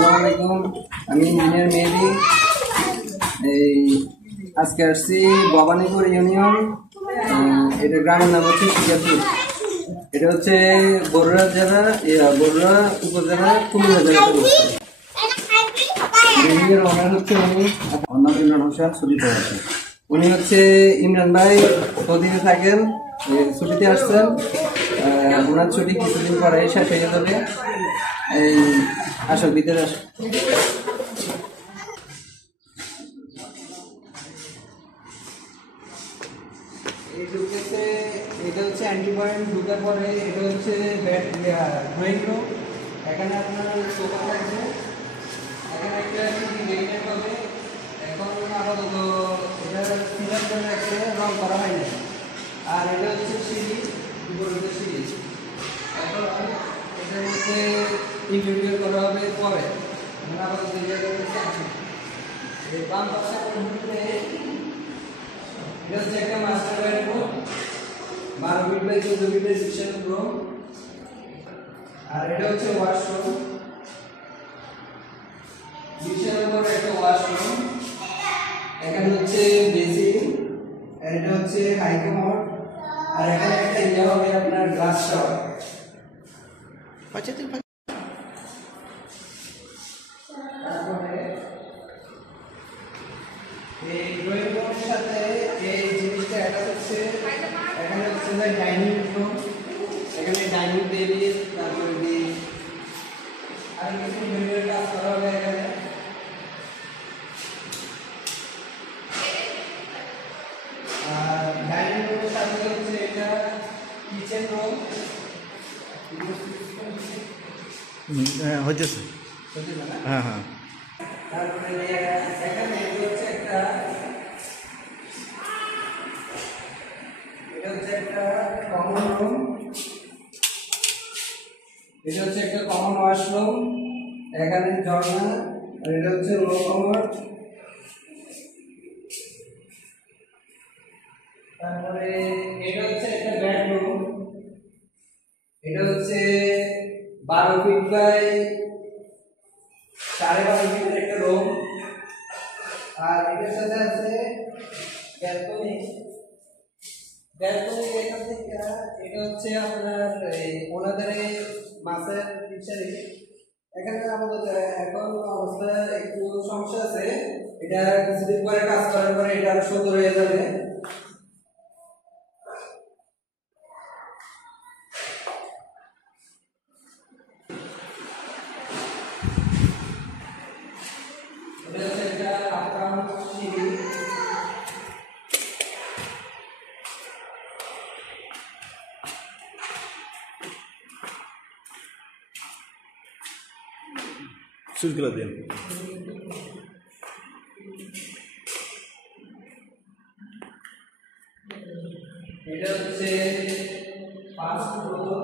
আসসালামু আলাইকুম। আমি ইঞ্জিনিয়ার মেহেদি। এই আজকে আসছি ভবানীপুর ইউনিয়ন, এটা গ্রামের নাম হচ্ছে শিকারপুর। এটা হচ্ছে বরুড়া জেলা, বরুড়া উপজেলা, কুমিল্লা জেলাতে অবস্থিত। বিল্ডিংয়ের ওনার হচ্ছে ইমরান হোসেন ছুটিতে আছে। উনি হচ্ছে ইমরান ভাই সৌদিতে থাকেন, ছুটিতে আসছেন। ওনার ছুটি কিছুদিন পরে শেষ হয়ে যাবে। এই আসো ভিতরে আসো। এই ঢুকতেছে, এটা হচ্ছে অ্যান্টি পয়েন্ট। ঢুকার পরে এটা হচ্ছে ড্রয়িং রুম। এখানে আপনার সোফা থাকবে, এখানে একটা টিভি ভেরিয়েন্ট হবে। এখন আপাতত এটা সিলার করে রাখছে, রং করা হয়নি। আর এটা হচ্ছে সিঁড়ি, উপরে সিঁড়ি। এখন এটার মধ্যে ইন্টেরিয়র করা হবে পরে। আপাতত এই বাম পাশে এটা হচ্ছে একটা মাস্টার বেডরুম, 12 ফিট বাই 14 ফিটের সিকশন রুম। আর এটা হচ্ছে ওয়াশরুম, 20 নম্বর একটা ওয়াশরুম। এখানে হচ্ছে বেসিন, আর এটা হচ্ছে হাই কমোড। আর এখানে একটা ইয়ে হবে আপনার গ্লাস শাওয়ার। এই ড্রয়িং রুমের সাথে এই জিনিসটা অ্যাটাচ হচ্ছে। এখানে হচ্ছে ডাইনিং রুম, এখানে ডাইনিং টেবিল, তারপরে আর কিছু বিভিন্ন কাজ করা হবে এখানে। আর ডাইনিং রুমের সাথে হচ্ছে এটা কিচেন রুম। হচ্ছে না? হ্যাঁ হ্যাঁ। তারপরে এখানে হচ্ছে একটা কমন রুম, এটা হচ্ছে একটা কমন ওয়াশরুম। এখানে ঝর্ণা, আর এটা হচ্ছে লো কমোড। তারপরে এটা হচ্ছে একটা বেডরুম, এটা হচ্ছে 12 ফিট বাই 12.5 ফিটের একটা রুম। আর এটার সাথে আছে ব্যালকনি। ব্যালকনি এখান থেকে এটা হচ্ছে আপনার ওনাদের মাছের ফিশারি। এখানে আমাদের এখন অবস্থা একটু সমস্যা আছে, এটা কিছুদিন পরে কাজ করার পরে এটা আরো সুন্দর হয়ে যাবে। এটা হচ্ছে একটা আকাম সিঁড়ি। শুরু করে দিন। এটা হচ্ছে ফার্স্ট ফ্লোর।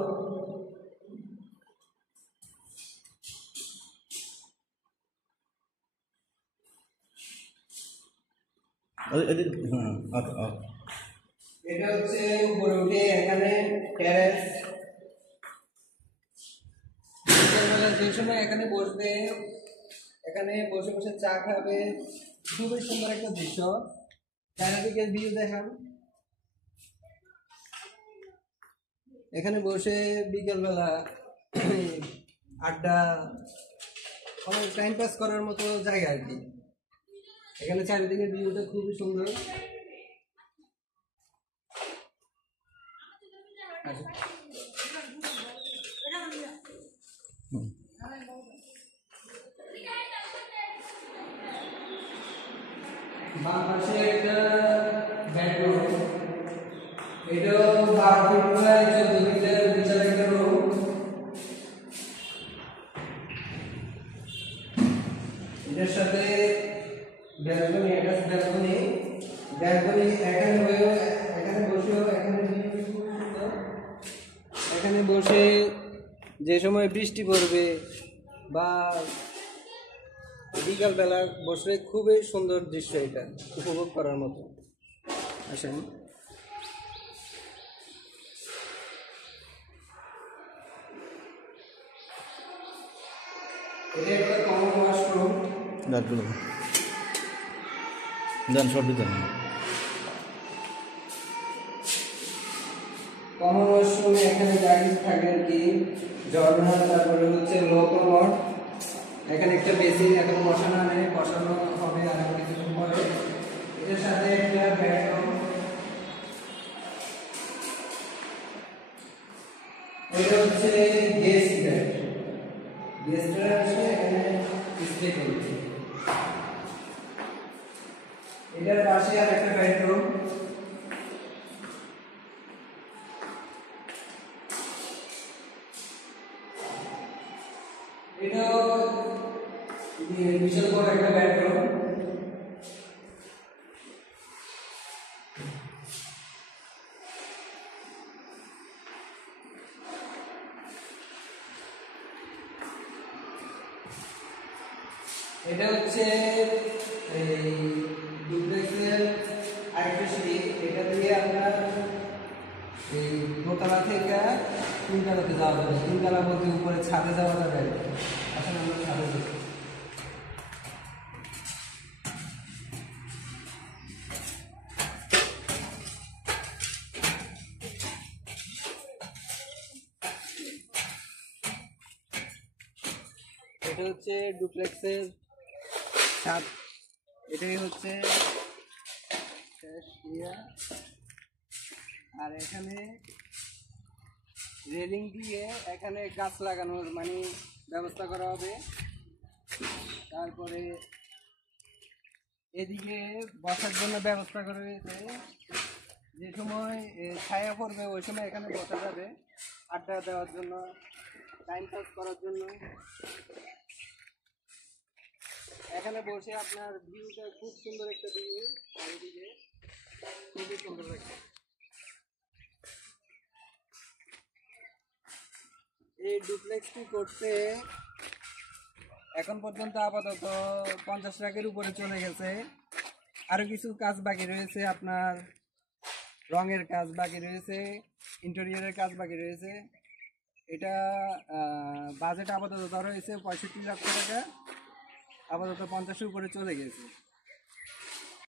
এটা হচ্ছে উপরে উঠে এখানে টেরেস। যে সময় এখানে বসবে, এখানে বসে বসে চা খাবে, খুবই সুন্দর একটা দৃশ্য। চারিদিকে ভিউ দেখান। এখানে বসে বিকেলবেলা আড্ডা, অনেক টাইম পাস করার মতো জায়গা আর কি। এখানে চারিদিকে ভিউটা খুবই সুন্দর। বাম পাশে একটা বেডরুম, এটাও 12 ফিট বাই 14 ফিটের বিশাল একটা রুম। এটার সাথে ব্যালকনি, অ্যাটাচ ব্যালকনি। এখানে বসে যে সময় বৃষ্টি পড়বে বা বিকাল বেলা বসলে খুবই সুন্দর দৃশ্য, এটা উপভোগ করার মতো। আসেন। এটা একটা কমন ওয়াশরুম। দাঁড় করো দেন শর্ট দেন কমন ওয়াশরুমে এখানে যা কিছু থাকে আর কি, ঝর্ণা, তারপরে হচ্ছে লো কমোড, এখানে একটা বেসিন এখন বসানো নেই, বসানো হবে আর কিছুক্ষণ পরে। এটার সাথে একটা বেডরুম, এটা হচ্ছে গেস্ট বেড। গেস্টরা এসে এখানে স্টে করছে। এটার পাশে আর একটা বেডরুম। এটা বিশাল বড় একটা বেডরুম। এটা হচ্ছে এই ডুপ্লেক্সের আরেকটা সিঁড়ি। এটা দিয়ে আপনার এই দোতলা থেকে তিনতলাতে যাওয়া যাবে। তিনতলা বলতে উপরে ছাদে যাওয়া যাবে। আসলে আমরা ছাদে যাই। এটা হচ্ছে ডুপ্লেক্সের ছাদ। এটাই হচ্ছে শেষ ইয়া। আর এখানে রেলিং দিয়ে এখানে গাছ লাগানোর মানে ব্যবস্থা করা হবে। তারপরে এদিকে বসার জন্য ব্যবস্থা করা হয়েছে। যে সময় ছায়া পড়বে ওই সময় এখানে বসা যাবে আড্ডা দেওয়ার জন্য, টাইম পাস করার জন্য। এখানে বসে আপনার ভিউটা খুব সুন্দর একটা ভিউ, চারিদিকে খুবই সুন্দর লাগছে। এই ডুপ্লেক্সটি করতে এখন পর্যন্ত আপাতত 50 লাখের উপরে চলে গেছে। আরো কিছু কাজ বাকি রয়েছে, আপনার রঙের কাজ বাকি রয়েছে, ইন্টেরিয়রের কাজ বাকি রয়েছে। এটা বাজেট আপাতত ধরা হয়েছে 65 লাখ টাকা, আপাতত 50-এর উপরে চলে গেছে।